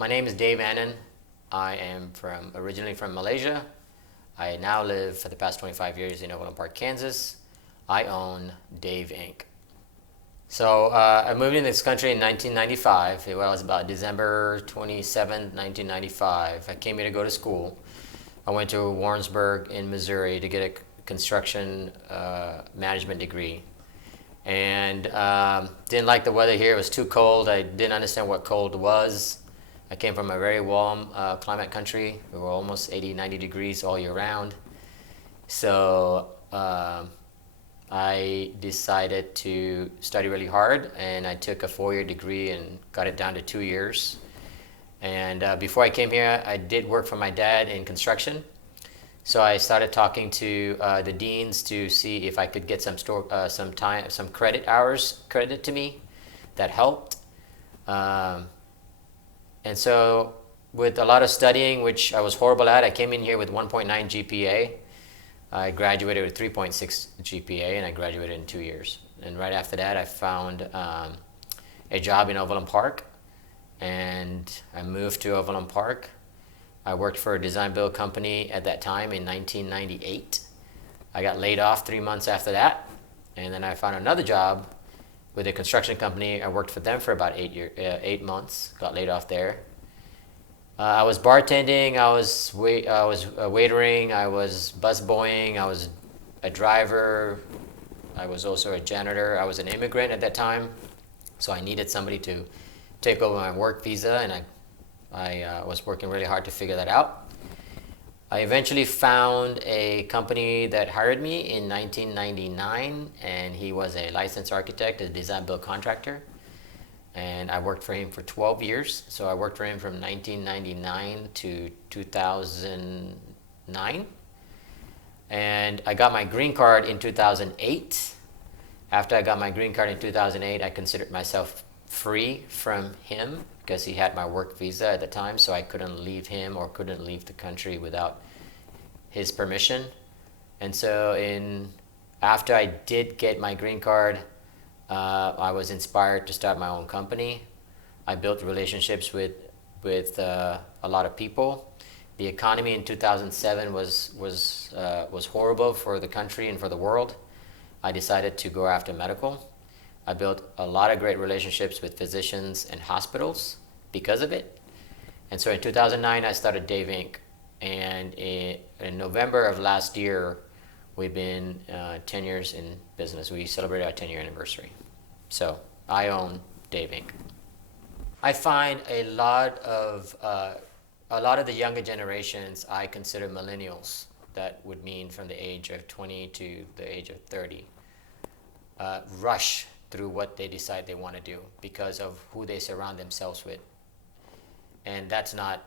My name is Dave Anand. I am originally from Malaysia. I now live for the past 25 years in Overland Park, Kansas. I own Dave Inc. So I moved into this country in 1995. It was about December 27, 1995. I came here to go to school. I went to Warrensburg in Missouri to get a construction management degree. And didn't like the weather here. It was too cold. I didn't understand what cold was. I came from a very warm climate country. We were almost 80, 90 degrees all year round. So I decided to study really hard, and I took a 4-year degree and got it down to 2 years. And before I came here, I did work for my dad in construction. So I started talking to the deans to see if I could get some credit hours credited to me. That helped. And so with a lot of studying, which I was horrible at, I came in here with 1.9 GPA. I graduated with 3.6 GPA, and I graduated in 2 years. And right after that, I found a job in Overland Park, and I moved to Overland Park. I worked for a design build company at that time in 1998. I got laid off 3 months after that, and then I found another job with a construction company. I worked for them for about 8 months. Got laid off there. I was bartending. I was waitering. I was busboying. I was a driver. I was also a janitor. I was an immigrant at that time, so I needed somebody to take over my work visa, and I was working really hard to figure that out. I eventually found a company that hired me in 1999, and he was a licensed architect, a design build contractor, and I worked for him for 12 years. So I worked for him from 1999 to 2009, and I got my green card in 2008. After I got my green card in 2008, I considered myself free from him because he had my work visa at the time, so I couldn't leave him or couldn't leave the country without his permission. And so after I did get my green card, I was inspired to start my own company. I built relationships with a lot of people. The economy in 2007 was horrible for the country and for the world. I decided to go after medical. I built a lot of great relationships with physicians and hospitals because of it. And so in 2009, I started Dave Inc. And in November of last year, we've been 10 years in business. We celebrated our 10-year anniversary. So I own Dave Inc. I find a lot of the younger generations I consider millennials. That would mean from the age of 20 to the age of 30. Rush through what they decide they want to do because of who they surround themselves with. And that's not,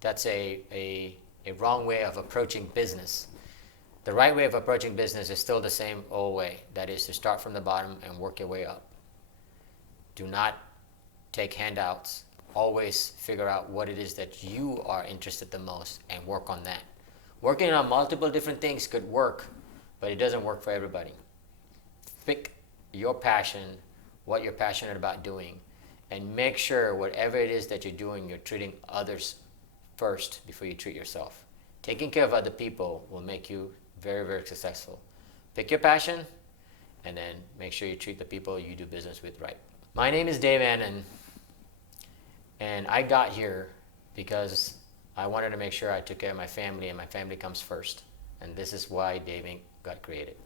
that's a wrong way of approaching business. The right way of approaching business is still the same old way. That is to start from the bottom and work your way up. Do not take handouts. Always figure out what it is that you are interested the most and work on that. Working on multiple different things could work, but it doesn't work for everybody. Pick your passion, what you're passionate about doing, and make sure whatever it is that you're doing, you're treating others first before you treat yourself. Taking care of other people will make you very, very successful. Pick your passion, and then make sure you treat the people you do business with right. My name is Dave Anand, and I got here because I wanted to make sure I took care of my family, and my family comes first. And this is why Dave Inc. got created.